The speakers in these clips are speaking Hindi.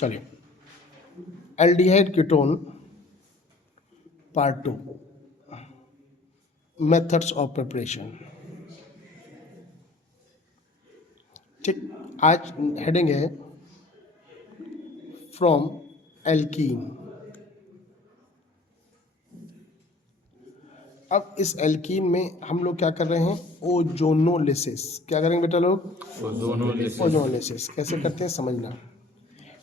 चलिए, aldehyde ketone part 2, methods of preparation. ठीक, आज हेडिंग है फ्रॉम एल्कीन। अब इस एल्कीन में हम लोग क्या कर रहे हैं? ओजोनोलिसिस। क्या करेंगे बेटा लोग? ओजोनोलिसिस कैसे करते हैं समझना।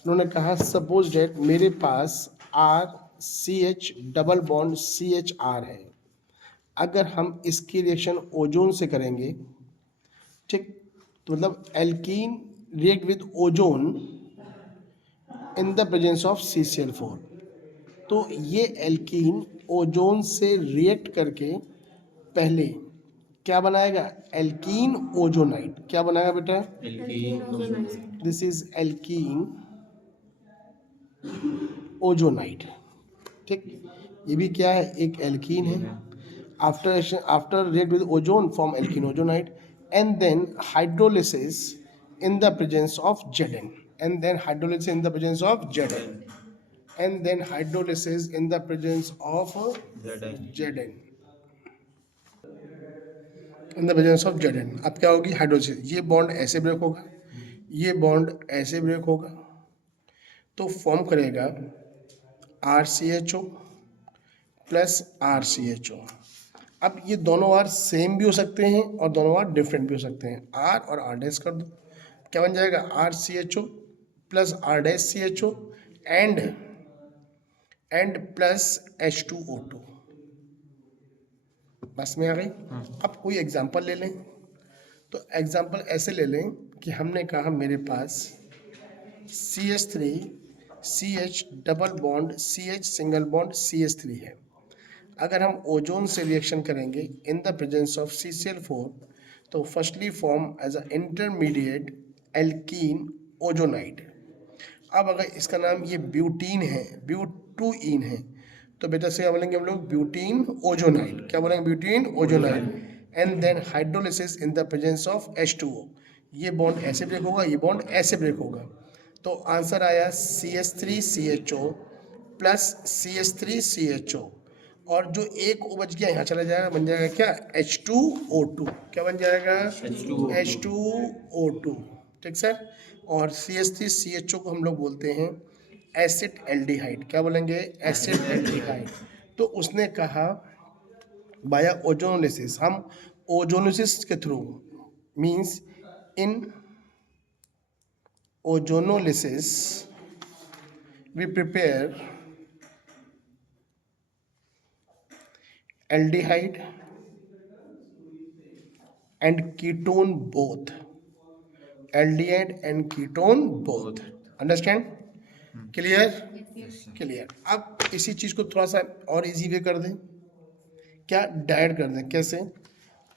उन्होंने कहा सपोज डेट मेरे पास RCH डबल बॉन्ड CHR है। अगर हम इसकी रिएक्शन ओजोन से करेंगे, ठीक, तो मतलब alkene react with ozone in the presence of CCl4। तो ये एल्कीन ओजोन से रिएक्ट करके पहले क्या बनाएगा? Alkene ozonide. क्या बनाएगा बेटा? This is alkene ozonide. ठीक, ये भी क्या है? एक एल्कीन है। After react with ozone form alkene ozonide and then hydrolysis in the presence of Zn, and then hydrolysis in the presence of Zn, and then hydrolysis in the presence of Zn, in the presence of Zn। अब क्या होगी? हाइड्रोलिसिस। ये बॉन्ड ऐसे ब्रेक होगा, ये बॉन्ड ऐसे ब्रेक होगा, तो फॉर्म करेगा RCHO प्लस RCHO। अब ये दोनों आर सेम भी हो सकते हैं और दोनों आर डिफरेंट भी हो सकते हैं। R और R डैश कर दो, क्या बन जाएगा? RCHO plus R dash CHO and plus H2O2। बस में आ गई। अब कोई एग्जांपल ले लें, तो एग्जांपल ऐसे ले लें कि हमने कहा मेरे पास CH3 CH double bond CH single bond CH3 है। अगर हम ओजोन से रिएक्शन करेंगे इन द प्रेजेंस ऑफ CCl4, तो firstly form as a intermediate alkene ozonide. अब अगर इसका नाम ये ब्यूटीन है, ब्यूटूइन है, तो बेटा से क्या बोलेंगे हम लोग? Butene ozonide. क्या बोलेंगे? Butene ozonide. And then hydrolysis in the presence of H2O। ये बॉन्ड ऐसे ब्रेक होगा, ये बॉन्ड ऐसे ब्रेक होगा, तो आंसर आया CH3CHO प्लस CH3CHO, और जो एक O बच गया यहाँ चला जाएगा, बन जाएगा क्या? H2O2। क्या बन जाएगा? H2O2। ठीक सर। और CH3CHO को हम लोग बोलते हैं एसिड एल्डिहाइड। क्या बोलेंगे? Acid aldehyde. तो उसने कहा बाया ओजोनोलिसिस, हम ओजोनोलिसिस के through means in ozonolysis we prepare aldehyde and ketone both, aldehyde and ketone both। understand? clear? clear। अब इसी चीज को थोड़ा सा और इजी वे कर दें, क्या? डायरेक्ट कर दें। कैसे?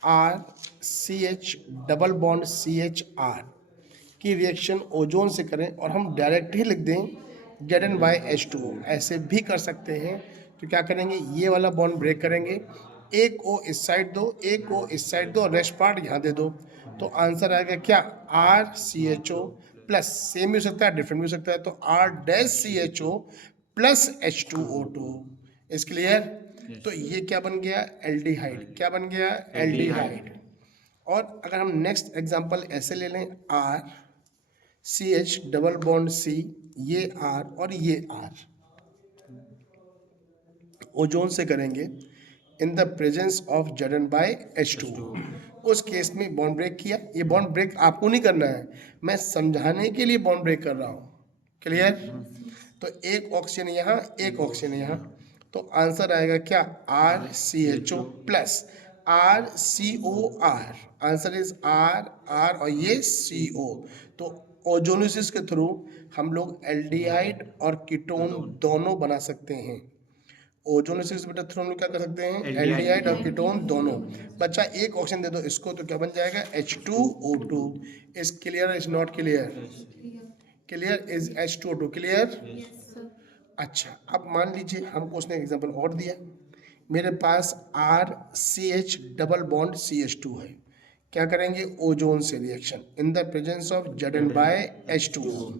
RCH डबल बॉन्ड CHR की रिएक्शन ओजोन से करें और हम डायरेक्ट ही लिख दें Zn/H2O। ऐसे भी कर सकते हैं। तो क्या करेंगे? ये वाला बॉन्ड ब्रेक करेंगे, एक O इस साइड दो, एक O इस साइड दो, और रेस्ट पार्ट यहाँ दे दो, तो आंसर आएगा क्या? RCHO प्लस, सेम भी हो सकता है डिफरेंट भी हो सकता है, तो R-CHO प्लस H2O2। इस क्लियर? तो ये क्या बन गया? एल्डिहाइड। क्या बन गया? एल्डिहाइड। और अगर हम नेक्स्ट एग्जांपल ऐसे ले लें, RCH डबल बॉन्ड C, ये R और ये R, ओजोन से करेंगे इन द प्रेजेंस ऑफ Zn/H2। उस केस में बॉन्ड ब्रेक किया। ये बॉन्ड ब्रेक आपको नहीं करना है, मैं समझाने के लिए बॉन्ड ब्रेक कर रहा हूँ। क्लियर? तो एक ऑक्सीजन यहाँ, एक ऑक्सीजन यहाँ, तो आंसर आएगा क्या? RCHO plus RCOR। Answer is R और ये CO। तो ओजोलिसिस के थ्रू हम लोग एल्डिहाइड और कीटोन दोनों बना सकते हैं। ओजोलिसिस बेटा थ्रू हम लोग क्या कर सकते हैं? एल्डिहाइड और कीटोन दोनों। बच्चा एक ऑप्शन दे दो इसको, तो क्या बन जाएगा? H2O2। Is clear? Is not clear? Clear is H2O2। Clear? अच्छा, अब मान लीजिए हमको उसने एग्जांपल और दिया, मेरे पास RCH डबल बॉन्ड CH2 है। क्या करेंगे? ओजोन से reaction in the presence of Zn/H2O।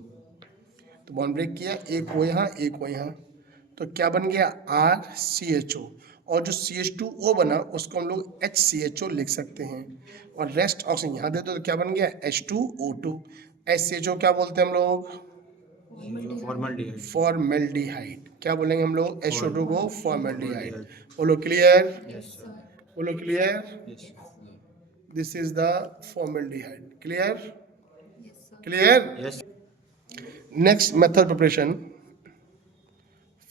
तो बॉन्ड ब्रेक किया, एक वो यहाँ एक वो यहाँ, तो क्या बन गया RCHO, और जो CH2O बना उसको हम लोग HCHO लिख सकते हैं, और रेस्ट ऑक्सीजन यहाँ दे दो तो क्या बन गया H2O2। HCHO क्या बोलते हैं हम लोग? फॉर्मेल्डिहाइड। क्या बोलेंगे हम लोग? H2O को फॉर्मेल्डिहाइड। बोलो क्लियर? बोलो clear? This is the formaldehyde. Clear? Clear? Next method preparation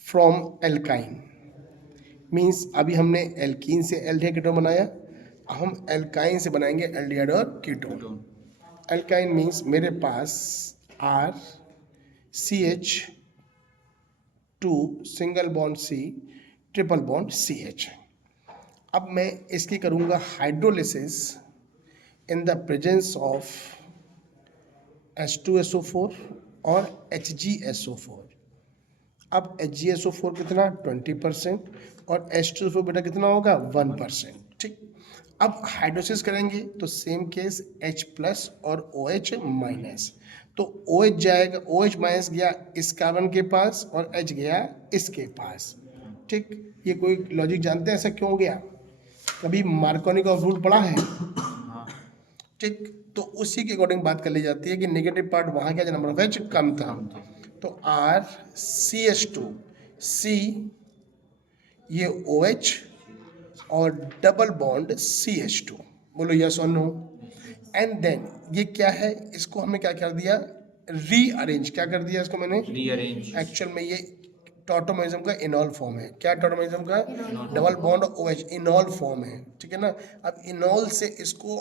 from alkyne means अभी हमने एल्कीन से एल्डिहाइड कीटोन बनाया, हम एल्काइन से बनाएंगे एल्डिहाइड और कीटोन। एल्काइन मीन्स मेरे पास RCH2 single bond C triple bond CH। अब मैं इसकी करूंगा hydrolysis in the presence of H2SO4 और HgSO4। अब HgSO4 कितना 20% और H2SO4 बेटा कितना होगा 1%। ठीक, अब हाइड्रोलिसिस करेंगे तो सेम केस H प्लस और OH माइनस, तो OH जाएगा, OH माइनस गया इस कार्बन के पास और H गया इसके पास। ठीक, ये कोई लॉजिक जानते हैं ऐसा क्यों हो गया? कभी मार्कोनी का रूल पढ़ा है? ठीक, तो उसी के अकॉर्डिंग बात कर ली जाती है कि नेगेटिव पार्ट वहाँ क्या नंबर ऑफ H कम था, तो RCH2C ये OH और डबल बॉन्ड CH2। बोलो यस और नो। एंड देन ये क्या है, इसको हमने क्या कर दिया रीअरेंज। क्या कर दिया इसको मैंने रीअरेंज। एक्चुअल में ये टॉटोमेरिज्म का इनॉल फॉर्म है। क्या टॉटोमेरिज्म का? डबल बॉन्ड OH इनॉल फॉर्म है। ठीक है ना, अब इनॉल से इसको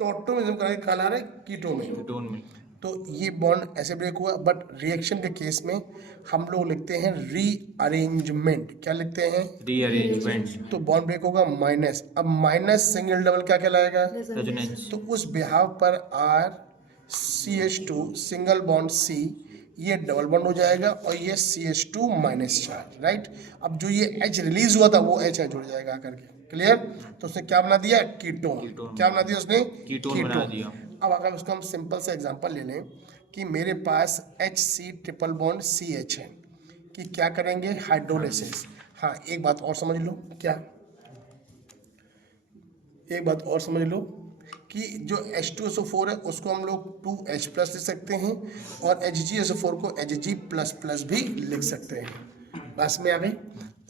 टॉटोमेरिज्म का कहा है कीटोन में, तो ये बॉन्ड ऐसे ब्रेक हुआ, बट रिएक्शन के केस में हम लोग लिखते हैं रीअरेंजमेंट। क्या लिखते हैं? रीअरेंजमेंट। तो बॉन्ड ब्रेक होगा माइनस, अब माइनस सिंगल डबल क्या कहलाएगा? रेजोनेंस। तो उस बिहाव पर RCH2 सिंगल बॉन्ड C ये डबल बॉन्ड हो जाएगा और ये CH2 माइनस चार्ज, राइट। अब जो ये H रिलीज हुआ था वो H जुड़ जाएगा आकर के। क्लियर? तो उसने क्या बना दिया? कीटोन। क्या बना दिया उसने? कीटोन बना दिया। अब अगर उसका हम सिंपल सा एग्जांपल ले लें कि मेरे पास HC ट्रिपल बॉन्ड CH है, कि क्या करेंगे हाइड्रोलिसिस। हाँ, एक बात और समझ लो, क्या एक बात और समझ लो कि जो H2SO4 है उसको हम लोग 2H प्लस लिख सकते हैं और HgSO4 को Hg++ भी लिख सकते हैं। बस में आ गई।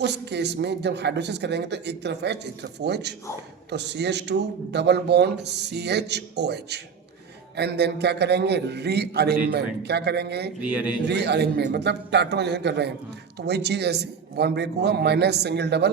उस केस में जब हाइड्रोलिसिस करेंगे तो एक तरफ H एक तरफ OH, तो CH2 double bond CHOH and then क्या करेंगे रीअरेंजमेंट। क्या करेंगे? रीअरेंजमेंट, मतलब टाटोमेराइजेशन कर रहे हैं। तो वही चीज़ ऐसे बॉन्ड ब्रेक हुआ माइनस सिंगल डबल,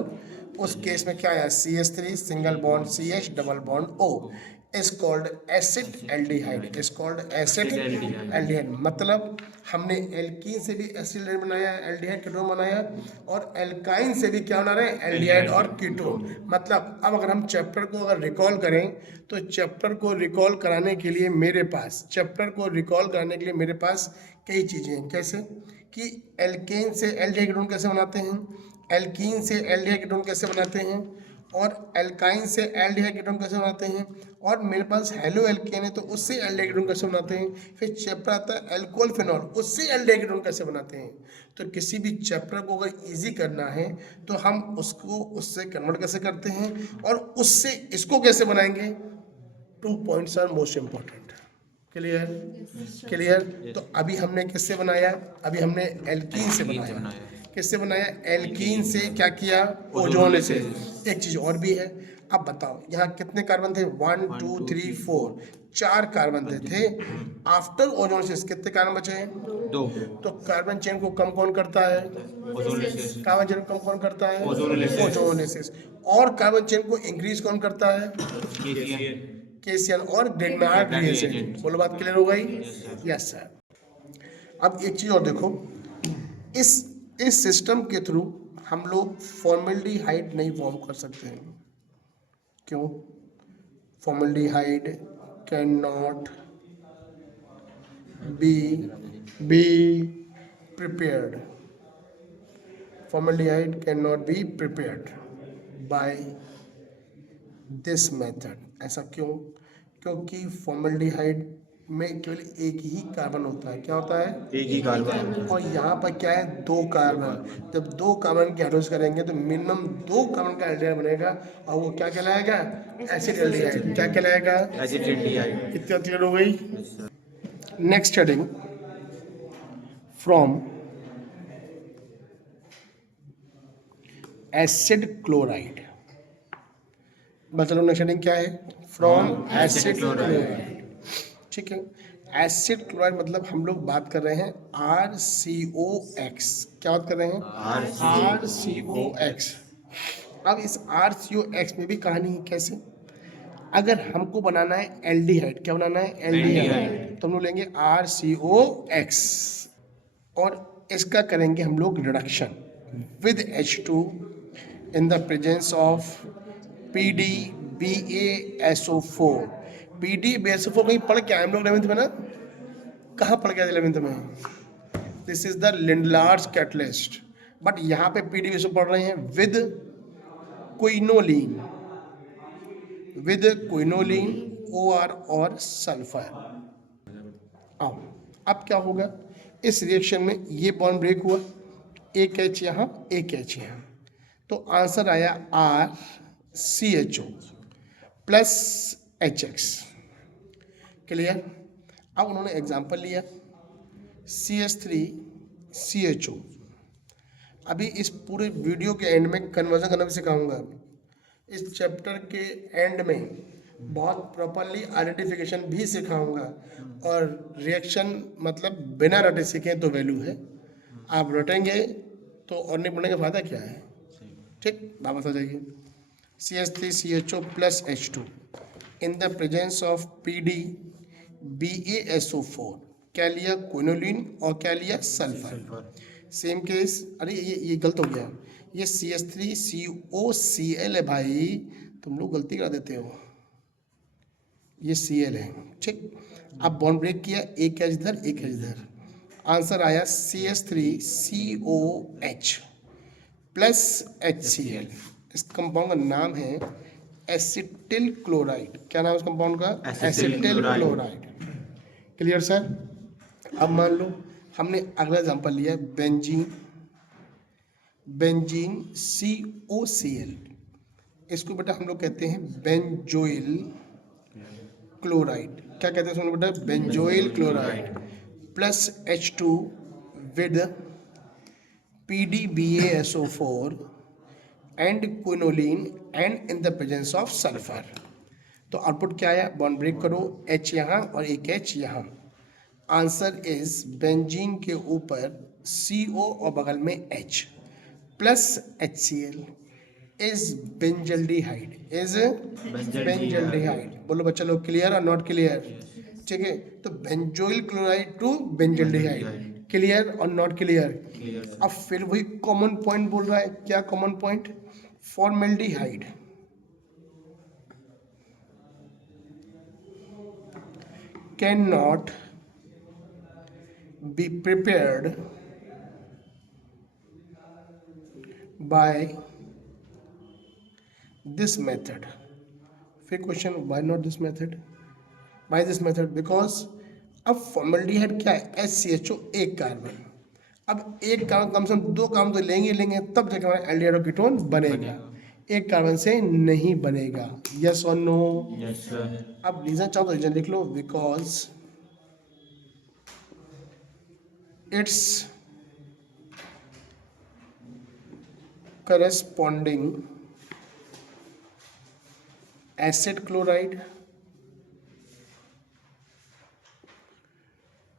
उस केस में क्या आया CH3 single bond CH double bond O is called acid aldehyde. Is called acid aldehyde. मतलब हमने एल्कीन से भी एसिड बनाया, एल्डिहाइड कीटोन बनाया, और एल्काइन से भी क्या बना रहे हैं? एल्डिहाइड और कीटोन। मतलब अब अगर हम चैप्टर को अगर रिकॉल करें तो चैप्टर को रिकॉल कराने के लिए मेरे पास कई चीज़ें हैं। कैसे कि एल्केन से एल्डिहाइड कीटोन कैसे बनाते हैं, एल्कीन से एल्डिहाइड कीटोन कैसे बनाते हैं, और एल्काइन से एल्डिहाइड कीटोन कैसे बनाते हैं, और मेरे पास हेलो एल्केन है तो उससे एल्डिहाइड कीटोन कैसे बनाते हैं। फिर चैप्टर आता है एल्कोहल फिनॉल, उससे एल्डिहाइड कीटोन कैसे बनाते हैं। तो किसी भी चैप्टर को अगर इजी करना है तो हम उसको उससे कन्वर्ट कैसे करते हैं और उससे इसको कैसे बनाएंगे। 2 points are most important. Clear? Clear? तो अभी हमने किससे बनाया? अभी हमने एल्कीन से बनाया। किससे बनाया? एल्कीन से क्या किया? ओजोन से। एक चीज और भी है, अब बताओ यहाँ कितने कार्बन थे? 1 2 3 4, 4 कार्बन थे। आफ्टर ओजोलिसिस कितने कार्बन बचे हैं? 2। तो कार्बन चेन को कम कौन करता है? कार्बन चेन को कम कौन करता है? ओजोलिसिस। और कार्बन चेन को इंक्रीज कौन करता है? केसीएल और ग्रिग्नार्ड रिएजेंट। बोलो बात क्लियर हो गई? Yes sir. अब एक चीज और देखो, इस सिस्टम के थ्रू हम लोग फॉर्मेल्डिहाइड नहीं फॉर्म कर सकते हैं। क्यों? Formaldehyde can not be prepared. Formaldehyde cannot be prepared by this method. ऐसा क्यों? क्योंकि फॉर्मेल्डिहाइड में केवल एक ही कार्बन होता है। क्या होता है? एक ही कार्बन। और यहाँ पर क्या है? दो कार्बन। जब दो कार्बन की हाइड्रोलाइज करेंगे तो मिनिमम दो कार्बन का एल्डिहाइड बनेगा और वो क्या कहलाएगा? Acid aldehyde. क्या कहलाएगा? Acid aldehyde. इतना क्लियर हो गई? Yes sir. Next heading from acid chloride. मतलब नेक्स्ट हेडिंग क्या है? From acid chloride. ठीक है, एसिड क्लोराइड मतलब हम लोग बात कर रहे हैं RCOX। क्या बात कर रहे हैं? RCOX। अब इस RCOX में भी कहानी है कैसे? अगर हमको बनाना है एल्डिहाइड, क्या बनाना है? एल्डिहाइड, तो हम लोग लेंगे RCOX और इसका करेंगे हम लोग reduction with H2 in the presence of PDBaSO4। PDBaSO4 कहीं पढ़ के आए हम लोग 11th में ना? कहाँ पढ़ गया 11th में? This is the Lindlar's catalyst, but यहाँ पे PDBaSO पढ़ रहे हैं विद क्विनोलिन, OR और सल्फर। आओ, अब क्या होगा इस रिएक्शन में? ये बॉन्ड ब्रेक हुआ, एक H यहाँ, एक H यहाँ, तो आंसर आया RCHO प्लस HX। क्लियर? अब उन्होंने एग्जाम्पल लिया CH3CHO। अभी इस पूरे वीडियो के एंड में कन्वर्जन करना भी सिखाऊंगा। इस चैप्टर के एंड में बहुत प्रॉपरली आइडेंटिफिकेशन भी सिखाऊंगा और रिएक्शन मतलब बिना रटे सीखें तो वैल्यू है, आप रटेंगे तो और नहीं पढ़ने का फायदा क्या है? ठीक, वापस आ जाइए। CH3CHO plus H2 in the presence of PDBaSO4। क्या लिया? क्विनोलिन और क्या लिया? सल्फर। सेम केस, अरे ये गलत हो गया, ये CH3COCl है भाई, तुम लोग गलती कर देते हो, ये Cl है। ठीक, अब बॉन्ड ब्रेक किया, एक एच इधर एक एच इधर, आंसर आया CH3COH प्लस HCl। इस कंपाउंड का नाम है एसिटिल क्लोराइड। क्या नाम है इस कंपाउंड का? Acetyl chloride. Clear sir? अब मान लो हमने अगला एग्जांपल लिया बेंजीन COCl। इसको बेटा हम लोग कहते हैं बेंजोइल क्लोराइड। क्या कहते हैं इसको बेटा? Benzoyl chloride plus H2 with PDBaSO4 and quinoline and in the presence of sulphur. तो आउटपुट क्या आया? बॉन्ड ब्रेक करो, H यहाँ और एक H यहाँ, आंसर इज बेंजीन के ऊपर CO और बगल में H plus HCl is benzaldehyde. बोलो बच्चा लोग, क्लियर और नॉट क्लियर? ठीक है, तो benzoyl chloride to benzaldehyde, clear और नॉट क्लियर? अब फिर वही कॉमन पॉइंट बोल रहा है, क्या common point? Formaldehyde can not be prepared by this method। फिर question, why not this method? by this method because अब फॉर्मल्डिहाइड क्या है? HCHO एक कार्बन, अब एक कार्बन कम से कम दो कार्बन तो लेंगे तब जाके हमारा एल्डिहाइड और कीटोन बनेगा, एक कार्बन से नहीं बनेगा। यस और नो? Yes sir. अब रीजन चाहो तो रीजन लिख लो, because its corresponding acid chloride,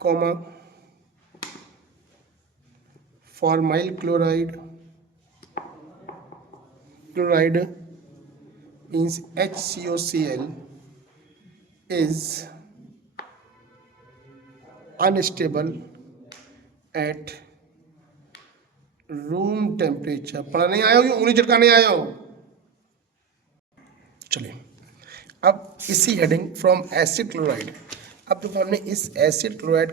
comma formyl chloride means HCOCl is unstable at room temperature. पढ़ा नहीं आया हो, उंगली चटका नहीं आया हो? चलिए, अब इसी हेडिंग फ्रॉम एसिड क्लोराइड। अब देखो हमने इस एसिड क्लोराइड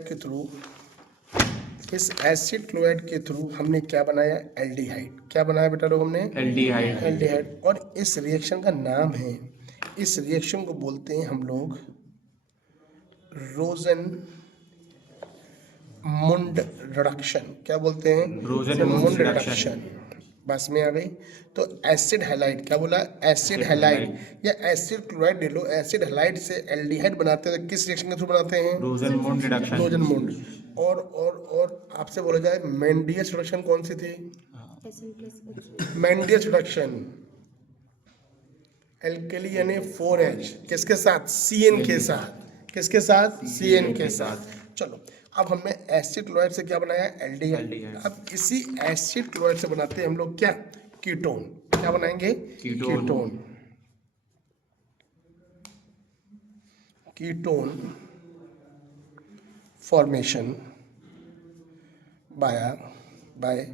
के थ्रू हमने क्या बनाया? एल्डिहाइड। क्या बनाया बेटा लोग हमने? एल्डिहाइड। और इस रिएक्शन का नाम है, इस रिएक्शन को बोलते हैं हम लोग रोजन मुंड रिडक्शन, क्या बोलते हैं? रोज़ेनमुंड रिडक्शन। बस में आ गई। तो एसिड हैलाइड, क्या बोला? एसिड हैलाइड या एसिड क्लोराइड ले लो। एसिड हैलाइड से एल्डिहाइड बनाते हैं तो किस रिएक्शन के थ्रू बनाते हैं? रोज़ेनमुंड रिडक्शन। रोजनमुंड। और आपसे बोला जाए मेंडियस रिडक्शन कौन सी थी? मेंडियस रिडक्शन। एल्केली यानी 4H किसके साथ? CN के साथ। किसके साथ? CN के साथ। चलो, अब हमने एसिड क्लोराइड से क्या बनाया? एल्डिहाइड। एल्डिहाइड। अब इसी एसिड क्लोराइड से बनाते हैं हम लोग क्या? कीटोन। क्या बनाएंगे? Ketone. Ketone formation by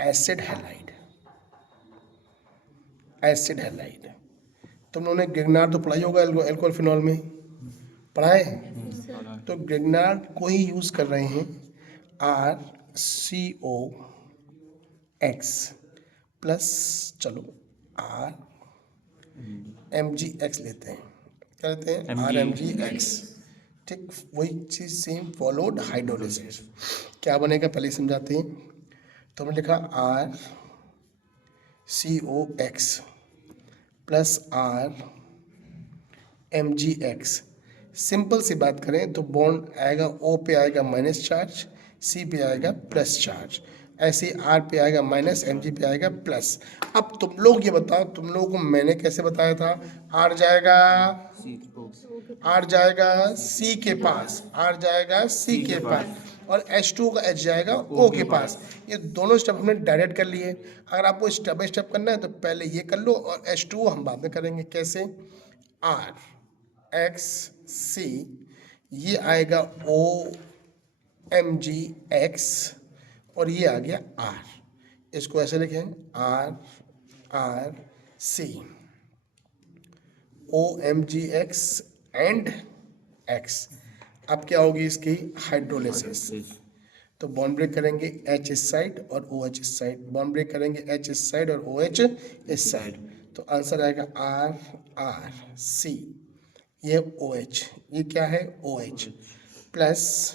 acid halide. Acid halide. तुम लोगों ने ग्रिग्नार्ड तो पढ़ाई होगा एल्कोहल फिनॉल में, पढ़ा है? तो ग्रिग्नार्ड को ही यूज कर रहे हैं। RCOX प्लस, चलो RMgX लेते हैं। क्या लेते हैं? RMgX। ठीक, वही चीज सेम फॉलोड हाइड्रोलिसिस। क्या बनेगा पहले समझाते हैं। तो हमने लिखा RCOX प्लस RMgX। सिंपल सी बात करें तो बॉन्ड आएगा, O पे आएगा माइनस चार्ज, C पे आएगा प्लस चार्ज, ऐसे ही R पे आएगा माइनस, Mg पे आएगा प्लस। अब तुम लोग ये बताओ, तुम लोगों को मैंने कैसे बताया था? R जाएगा C के पास, R जाएगा C के पास, और H2 का H जाएगा O के पास। ये दोनों स्टेप हमने डायरेक्ट कर लिए। अगर आपको स्टेप बाय स्टेप करना है तो पहले ये कर लो और H2 हम बाद में करेंगे। कैसे? RXC, ये आएगा OMgX, और ये आ गया R। इसको ऐसे लिखें RC OMgX एंड X। अब क्या होगी इसकी? हाइड्रोलिसिस। तो बॉन्ड ब्रेक करेंगे H इस साइड और OH इस साइड, बॉन्ड ब्रेक करेंगे H इस साइड और OH इस साइड। तो आंसर आएगा RC। ये OH, ये क्या है? OH प्लस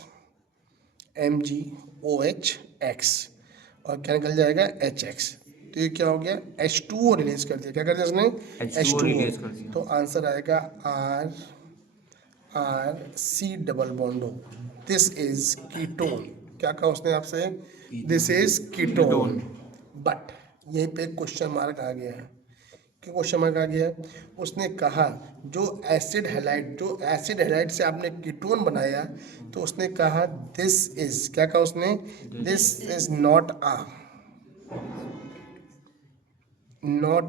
MgOHX, और क्या निकल जाएगा? HX। तो ये क्या हो गया? H2O रिलीज कर दिया। क्या कर दिया इसने? H2O रिलीज कर दिया। तो आंसर आएगा RC double बॉन्डो। This is ketone. क्या कहा उसने आपसे? This is ketone. बट यहीं पे क्वेश्चन मार्क आ गया है। क्यों क्वेश्चन मार्क आ गया? उसने कहा जो एसिड हैलाइड से आपने कीटोन बनाया, तो उसने कहा दिस इज, क्या कहा उसने? This is not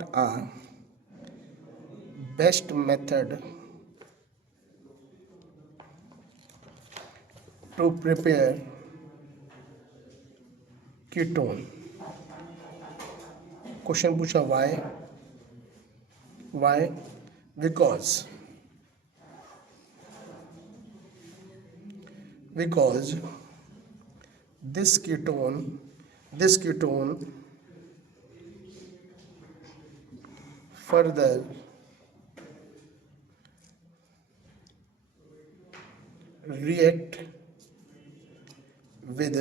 a best method to prepare ketone. Question पूछा why? Because this ketone further react with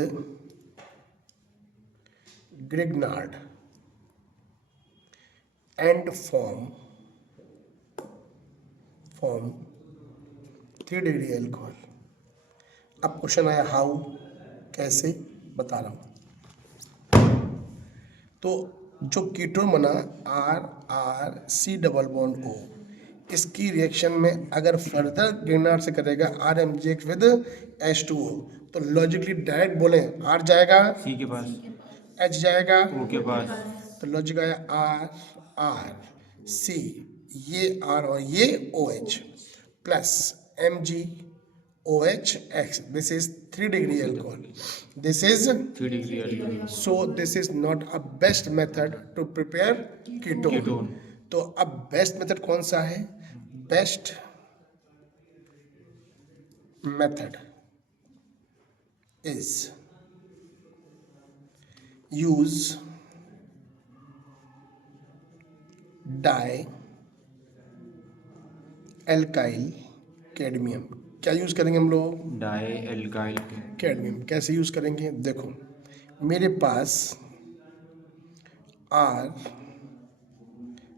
Grignard and form 3 degree alcohol. अब क्वेश्चन आया हाउ, कैसे? बता रहा हूं। तो जो कीटोन बना RC डबल बॉन्ड O, इसकी रिएक्शन में अगर फर्दर ग्रिग्नार्ड से करेगा RMgX विद H2O, तो लॉजिकली डायरेक्ट बोले R जाएगा C के पास, H जाएगा O के पास, तो लॉजिक आया RC, ये R और ये OH plus MgOHX। This is 3 degree alcohol. This is 3 degree alcohol. So this is not a best method to prepare ketone. तो अब बेस्ट मेथड कौन सा है? Best method is use dialkyl cadmium. क्या यूज करेंगे हम लोग? Dialkyl cadmium. कैसे यूज करेंगे? देखो, मेरे पास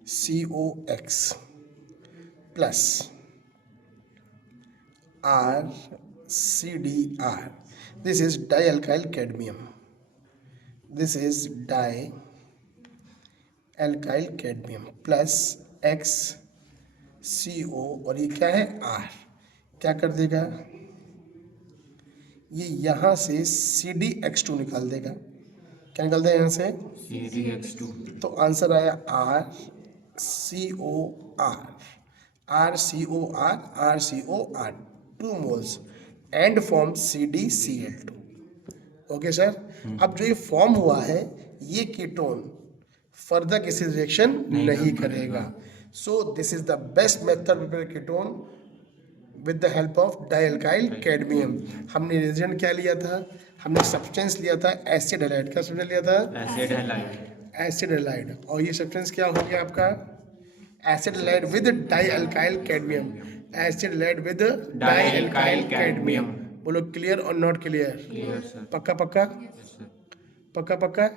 RCOX plus RCDR, this is dialkyl cadmium, this is dialkyl cadmium plus XCO, और ये क्या है? R। क्या कर देगा? ये यहाँ से CdX2 निकाल देगा। क्या निकाल देगा यहाँ से? CdX2। तो आंसर आया RCOR 2 moles and form CdCl2। Okay sir. अब जो ये फॉर्म हुआ है, ये कीटोन फर्दर किसी रिएक्शन नहीं करेगा। So this is the best method prepare ketone with the help of dialkyl cadmium. हमने रिएजेंट क्या लिया था? हमने सब्सटेंस लिया था एसिड हैलाइड। क्या सब्सटेंस लिया था? Acid halide. Acid halide. और ये सब्सटेंस क्या हो गया आपका? Acid halide with dialkyl cadmium. Acid halide with dialkyl cadmium. बोलो क्लियर और नॉट क्लियर? Clear sir. पक्का पक्का? Yes sir. पक्का पक्का?